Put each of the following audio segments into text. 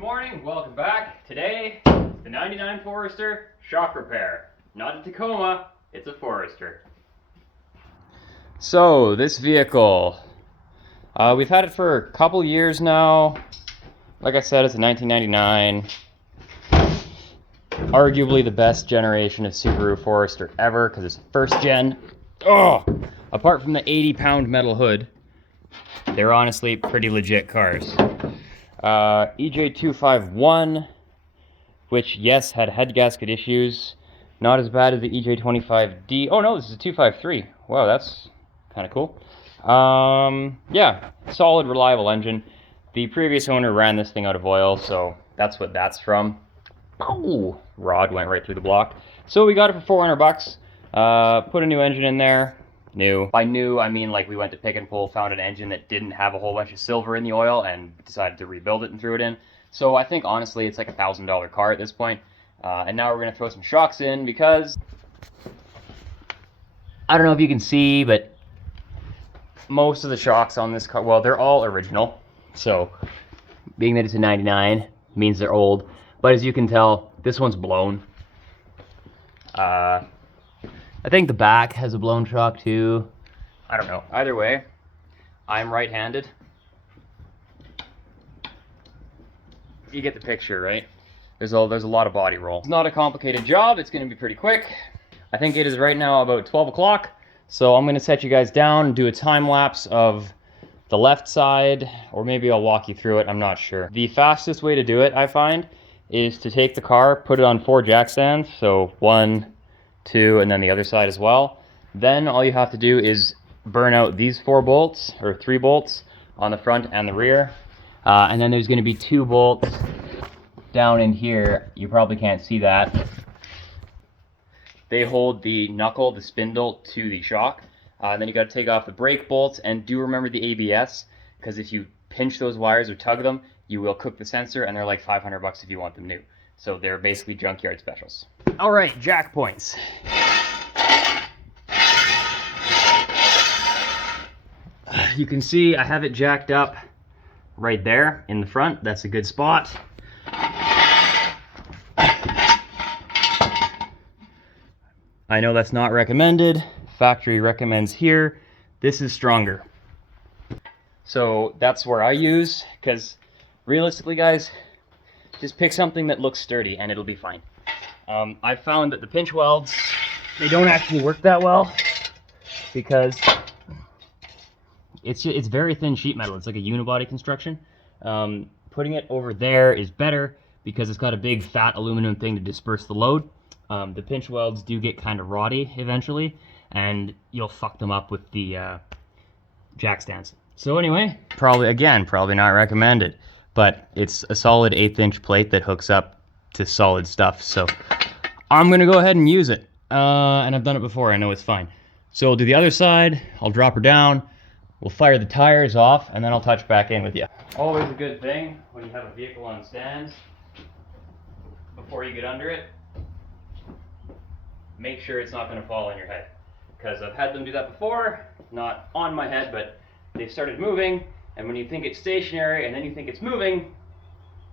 morning, welcome back. Today, the 99 Forester shock repair. Not a Tacoma, it's a Forester. So, this vehicle, we've had it for a couple years now. Like I said, it's a 1999. Arguably the best generation of Subaru Forester ever, because it's first gen. Oh! Apart from the 80-pound metal hood, they're honestly pretty legit cars. EJ251, which, yes, had head gasket issues. Not as bad as the EJ25D. Oh no, this is a 253. Wow, that's kind of cool. Yeah, solid, reliable engine. The previous owner ran this thing out of oil, so that's what that's from. Oh, rod went right through the block. So we got it for 400 bucks. Put a new engine in there. New. By new, I mean like we went to pick and pull, found an engine that didn't have a whole bunch of silver in the oil, and decided to rebuild it and threw it in. So I think honestly it's like a $1,000 car at this point. And now we're gonna throw some shocks in because I don't know if you can see, but most of the shocks on this car, well, they're all original. So being that it's a 99 means they're old. But as you can tell, this one's blown. I think the back has a blown shock too. I don't know. Either way, I'm right-handed. You get the picture, right? There's a lot of body roll. It's not a complicated job. It's going to be pretty quick. I think it is right now about 12 o'clock. So I'm going to set you guys down and do a time lapse of the left side, or maybe I'll walk you through it. I'm not sure. The fastest way to do it, I find, is to take the car, put it on 4 jack stands. So 1, 2, and then the other side as well. Then all you have to do is burn out these 4 bolts, or 3 bolts, on the front and the rear. And then there's going to be 2 bolts down in here. You probably can't see that. They hold the knuckle, the spindle, to the shock. And then you got to take off the brake bolts, and do remember the ABS, because if you pinch those wires or tug them, you will cook the sensor, and they're like 500 bucks if you want them new. So they're basically junkyard specials. All right, jack points. You can see I have it jacked up right there in the front. That's a good spot. I know that's not recommended. Factory recommends here. This is stronger. So that's where I use, because realistically, guys, just pick something that looks sturdy and it'll be fine. I found that the pinch welds, they don't actually work that well because it's very thin sheet metal. It's like a unibody construction. Putting it over there is better because it's got a big fat aluminum thing to disperse the load. The pinch welds do get kind of rotty eventually, and you'll fuck them up with the jack stands. So anyway, probably not recommended, but it's a solid 1/8 inch plate that hooks up to solid stuff. So I'm gonna go ahead and use it. And I've done it before, I know it's fine. So I'll do the other side, I'll drop her down, we'll fire the tires off, and then I'll touch back in with you. Always a good thing when you have a vehicle on stands, before you get under it, make sure it's not gonna fall on your head. Because I've had them do that before, not on my head, but they've started moving, and when you think it's stationary and then you think it's moving,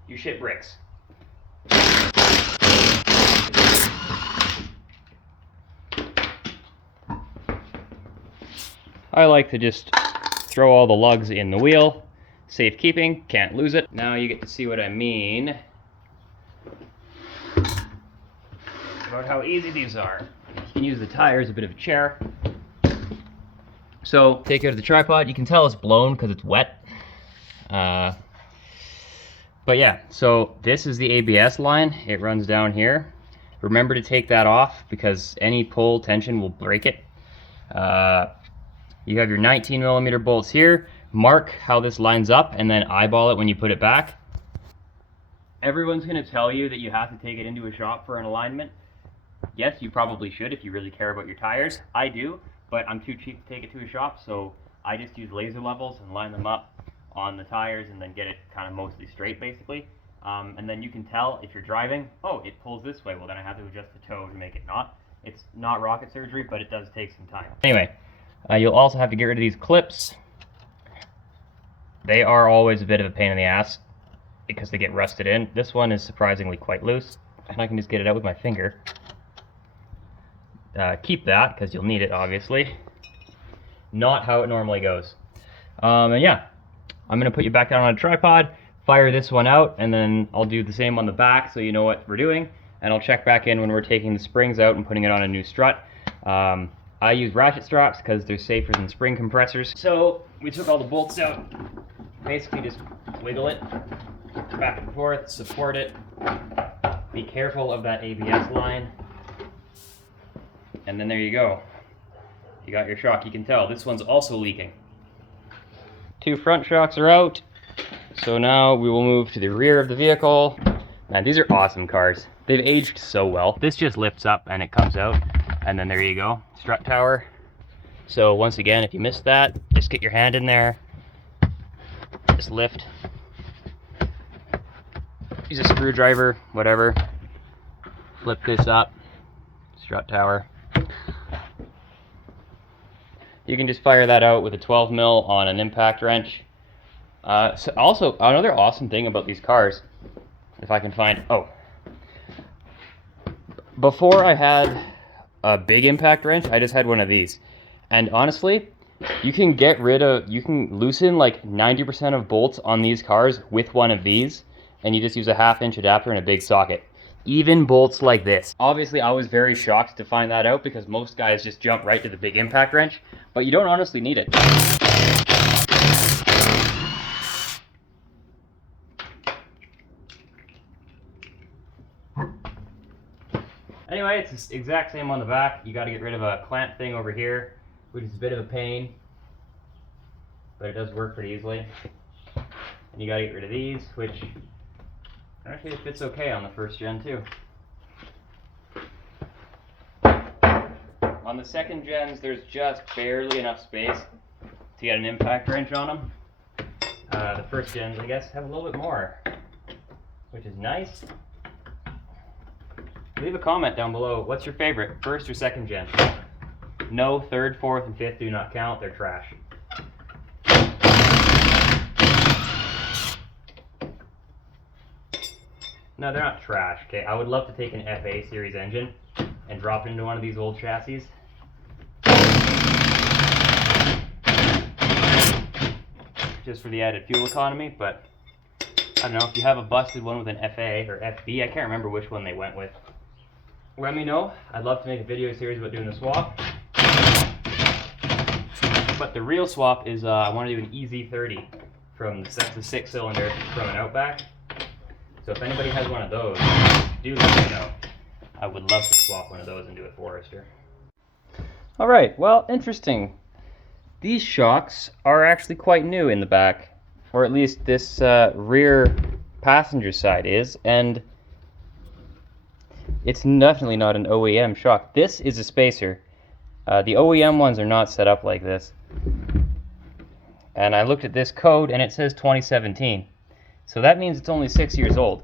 you shit bricks. I like to just throw all the lugs in the wheel. Safekeeping, can't lose it. Now you get to see what I mean about how easy these are. You can use the tire as a bit of a chair. So take it out of the tripod. You can tell it's blown because it's wet. But yeah, so this is the ABS line. It runs down here. Remember to take that off because any pull tension will break it. You have your 19mm bolts here. Mark how this lines up and then eyeball it when you put it back. Everyone's going to tell you that you have to take it into a shop for an alignment. Yes, you probably should if you really care about your tires. I do, but I'm too cheap to take it to a shop, so I just use laser levels and line them up on the tires and then get it kind of mostly straight, basically. And then you can tell if you're driving, oh, it pulls this way. Well, then I have to adjust the toe to make it not. It's not rocket surgery, but it does take some time. Anyway, you'll also have to get rid of these clips. They are always a bit of a pain in the ass. because they get rusted in. This one is surprisingly quite loose, and I can just get it out with my finger. Keep that, because you'll need it, obviously. Not how it normally goes. And yeah, I'm going to put you back down on a tripod, fire this one out, and then I'll do the same on the back so you know what we're doing. And I'll check back in when we're taking the springs out and putting it on a new strut. I use ratchet straps because they're safer than spring compressors. So we took all the bolts out. Basically just wiggle it back and forth, support it. Be careful of that ABS line. And then there you go. You got your shock. You can tell this one's also leaking. 2 front shocks are out. So now we will move to the rear of the vehicle. Man, these are awesome cars. They've aged so well. This just lifts up and it comes out. And then there you go, strut tower. So once again, if you missed that, just get your hand in there. Just lift. Use a screwdriver, whatever. Flip this up. Strut tower. You can just fire that out with a 12 mil on an impact wrench. So also, another awesome thing about these cars, if I can find, before I had a big impact wrench, I just had one of these. And honestly, you can loosen like 90% of bolts on these cars with one of these, and you just use a 1/2 inch adapter and a big socket. Even bolts like this. Obviously, I was very shocked to find that out because most guys just jump right to the big impact wrench, but you don't honestly need it. Anyway, it's the exact same on the back. You got to get rid of a clamp thing over here, which is a bit of a pain, but it does work pretty easily. And you got to get rid of these, which actually it fits okay on the first gen too. On the second gens, there's just barely enough space to get an impact wrench on them. The first gens, I guess, have a little bit more, which is nice. Leave a comment down below. What's your favorite, first or second gen? No, third, fourth, and fifth do not count. They're trash. No, they're not trash. Okay, I would love to take an FA series engine and drop it into one of these old chassis. Just for the added fuel economy, but I don't know, if you have a busted one with an FA or FB, I can't remember which one they went with. Let me know. I'd love to make a video series about doing the swap. But the real swap is I want to do an EZ30 from the 6-cylinder from an Outback. So if anybody has one of those, do let me know. I would love to swap one of those and do a Forester. Alright, well, interesting. These shocks are actually quite new in the back. Or at least this rear passenger side is. And it's definitely not an OEM shock. This is a spacer. The OEM ones are not set up like this. And I looked at this code and it says 2017. So that means it's only 6 years old.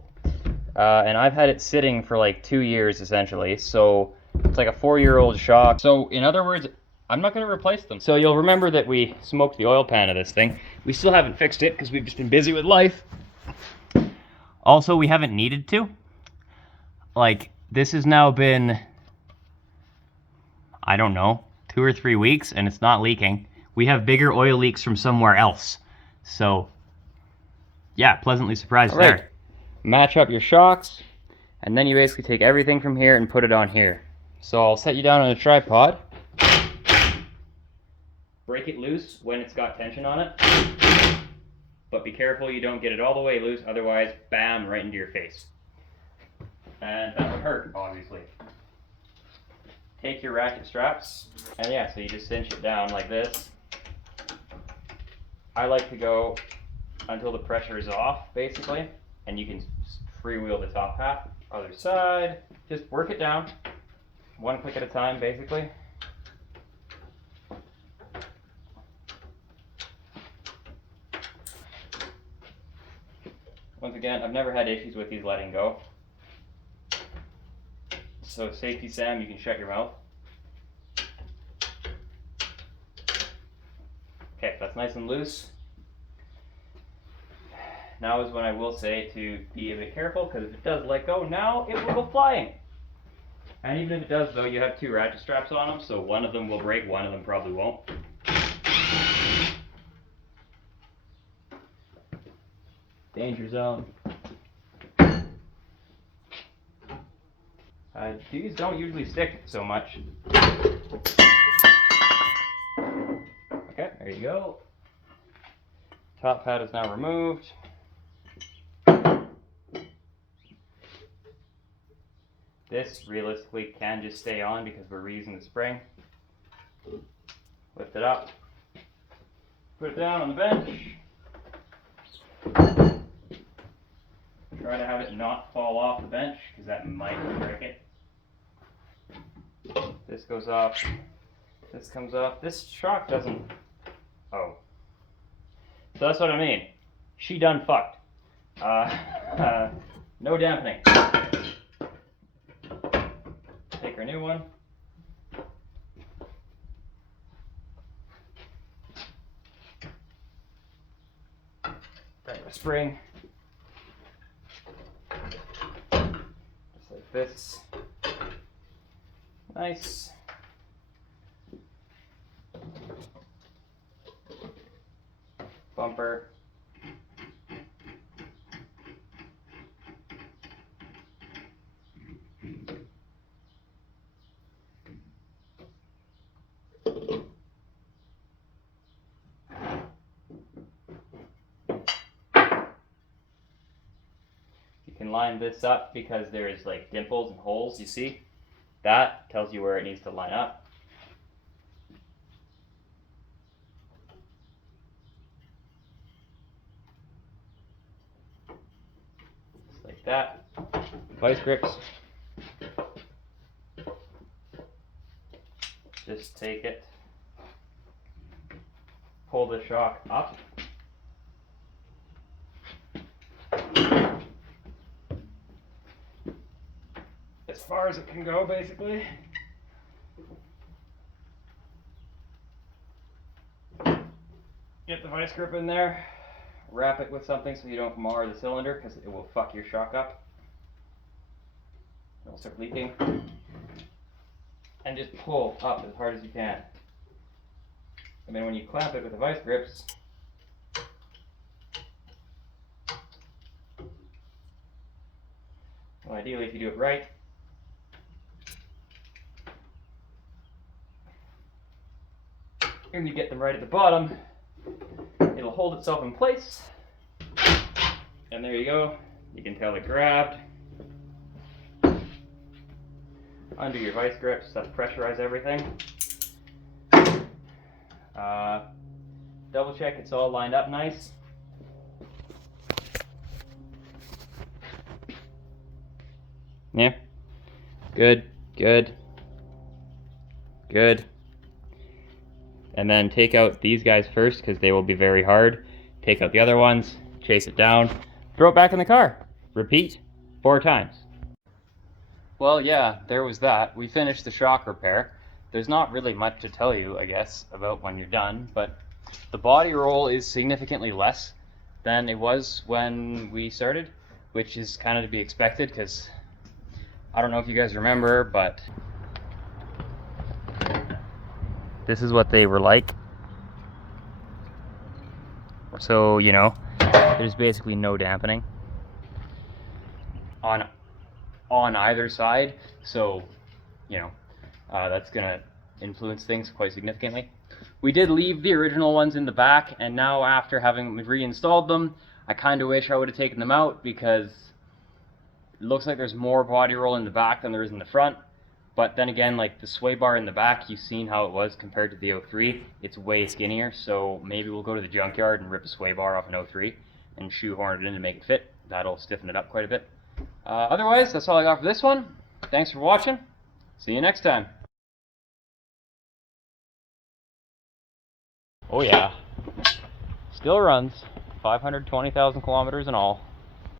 And I've had it sitting for like 2 years essentially. So it's like a 4-year-old shock. So in other words, I'm not going to replace them. So you'll remember that we smoked the oil pan of this thing. We still haven't fixed it because we've just been busy with life. Also, we haven't needed to. Like, this has now been, I don't know, 2 or 3 weeks and it's not leaking. We have bigger oil leaks from somewhere else. So, yeah, pleasantly surprised there. Match up your shocks, and then you basically take everything from here and put it on here. So I'll set you down on a tripod. Break it loose when it's got tension on it. But be careful you don't get it all the way loose, otherwise, bam, right into your face. And that would hurt, obviously. Take your ratchet straps, and yeah, so you just cinch it down like this. I like to go until the pressure is off, basically, and you can freewheel the top half. Other side, just work it down, one click at a time, basically. Once again, I've never had issues with these letting go. So safety Sam, you can shut your mouth. Okay, that's nice and loose. now is when I will say to be a bit careful, because if it does let go now, it will go flying. And even if it does though, you have 2 ratchet straps on them, so one of them will break, one of them probably won't. Danger zone. These don't usually stick so much. Okay, there you go. Top pad is now removed. This realistically can just stay on because we're reusing the spring. Lift it up. Put it down on the bench. Try to have it not fall off the bench because that might break it. This goes off. This comes off. This shock doesn't. Oh. So that's what I mean. She done fucked. No dampening. Take our new one. Grab our spring. Just like this. Nice. Bumper. You can line this up because there's like dimples and holes, you see? That tells you where it needs to line up. Just like that. Vice grips. Just take it, pull the shock up. As far as it can go, basically. Get the vice grip in there, wrap it with something so you don't mar the cylinder because it will fuck your shock up. It'll start leaking. And just pull up as hard as you can. And then when you clamp it with the vice grips, well, ideally if you do it right, and you get them right at the bottom, it'll hold itself in place. And there you go. You can tell it grabbed. Undo your vice grips, that pressurize everything. Double check it's all lined up nice. Yeah. Good, good, good. And then take out these guys first because they will be very hard. Take out the other ones, chase it down, throw it back in the car. Repeat 4 times. Well, yeah, there was that. We finished the shock repair. There's not really much to tell you, I guess, about when you're done, but the body roll is significantly less than it was when we started, which is kind of to be expected because I don't know if you guys remember, but this is what they were like. So, you know, there's basically no dampening on either side. So, you know, that's gonna influence things quite significantly. We did leave the original ones in the back, and now after having reinstalled them, I kind of wish I would have taken them out because it looks like there's more body roll in the back than there is in the front. But then again, like the sway bar in the back, you've seen how it was compared to the 03. It's way skinnier, so maybe we'll go to the junkyard and rip a sway bar off an 03 and shoehorn it in to make it fit. That'll stiffen it up quite a bit. Otherwise, that's all I got for this one. Thanks for watching. See you next time. Oh yeah, still runs. 520,000 kilometers in all.